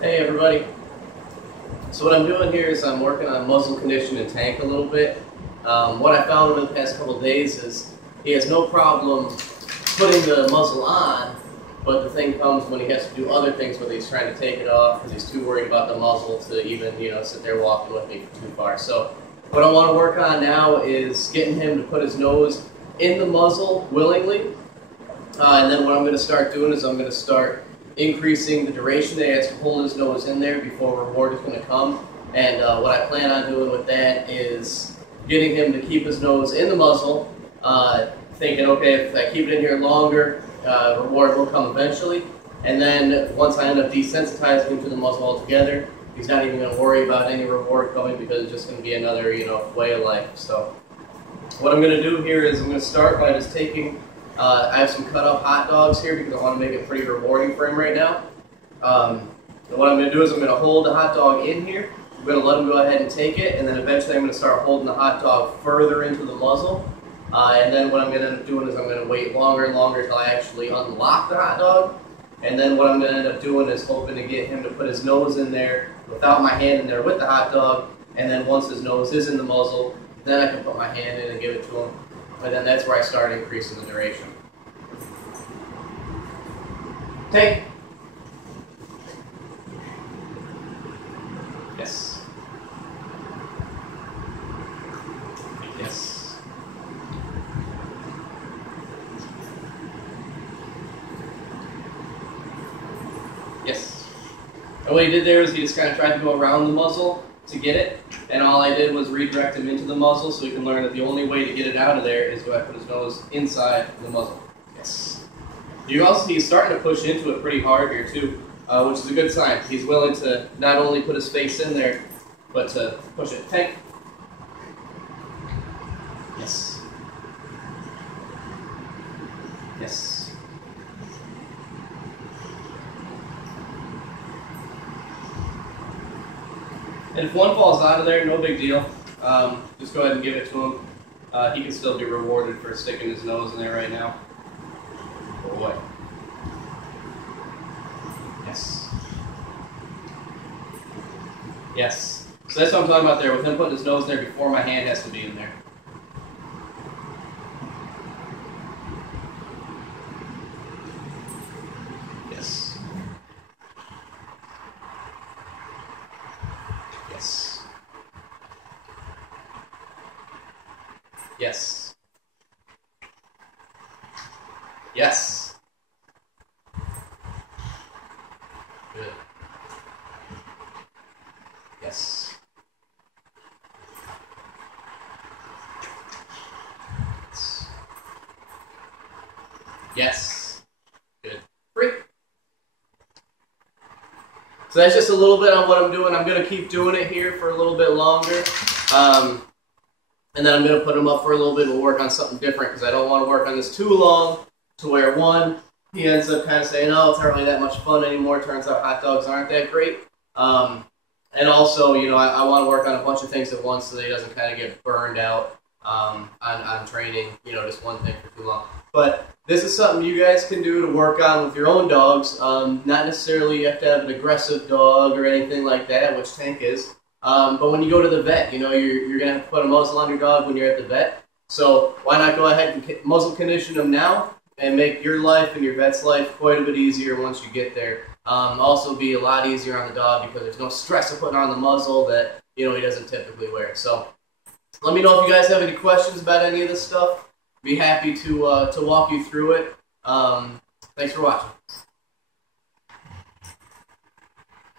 Hey everybody. So what I'm doing here is I'm working on muzzle condition and tank a little bit. What I found over the past couple of days is he has no problem putting the muzzle on, but the thing comes when he has to do other things where he's trying to take it off because he's too worried about the muzzle to even, sit there walking with me for too far. So what I want to work on now is getting him to put his nose in the muzzle willingly. And then what I'm going to start doing is I'm going to start increasing the duration that he has to hold his nose in there before reward is going to come. And what I plan on doing with that is getting him to keep his nose in the muzzle, thinking, okay, if I keep it in here longer, reward will come eventually. And then once I end up desensitizing him to the muzzle altogether, he's not even going to worry about any reward coming because it's just going to be another, way of life. So what I'm going to do here is I'm going to start by just taking I have some cut up hot dogs here because I want to make it pretty rewarding for him right now. And what I'm going to do is I'm going to hold the hot dog in here. I'm going to let him go ahead and take it, and then eventually I'm going to start holding the hot dog further into the muzzle. And then what I'm going to end up doing is I'm going to wait longer and longer until I actually unlock the hot dog. And then what I'm going to end up doing is hoping to get him to put his nose in there without my hand in there with the hot dog. And then once his nose is in the muzzle, then I can put my hand in and give it to him. And then that's where I start increasing the duration. Take. Yes. Yes. Yes. And what he did there is he just kind of tried to go around the muzzle to get it, and all I did was redirect him into the muzzle so he can learn that the only way to get it out of there is to put his nose inside the muzzle. Yes. You also see he's starting to push into it pretty hard here too, which is a good sign. He's willing to not only put his face in there, but to push it. Tank. Yes. Yes. And if one falls out of there, no big deal. Just go ahead and give it to him. He can still be rewarded for sticking his nose in there right now. Oh boy. Yes. Yes. So that's what I'm talking about there, with him putting his nose in there before my hand has to be in there. Yes. Yes. Yes. Yes. Good. Yes. Yes. Good. Free. So that's just a little bit on what I'm doing. I'm going to keep doing it here for a little bit longer. And then I'm going to put him up for a little bit. We'll work on something different because I don't want to work on this too long to where, one, he ends up kind of saying, oh, it's not really that much fun anymore. Turns out hot dogs aren't that great. And also, I want to work on a bunch of things at once so that he doesn't kind of get burned out on training, just one thing for too long. But this is something you guys can do to work on with your own dogs. Not necessarily you have to have an aggressive dog or anything like that, which Tank is. But when you go to the vet, you're going to have to put a muzzle on your dog when you're at the vet. So why not go ahead and muzzle condition him now and make your life and your vet's life quite a bit easier once you get there. Also be a lot easier on the dog because there's no stress of putting on the muzzle that he doesn't typically wear. So let me know if you guys have any questions about any of this stuff. Be happy to walk you through it. Thanks for watching.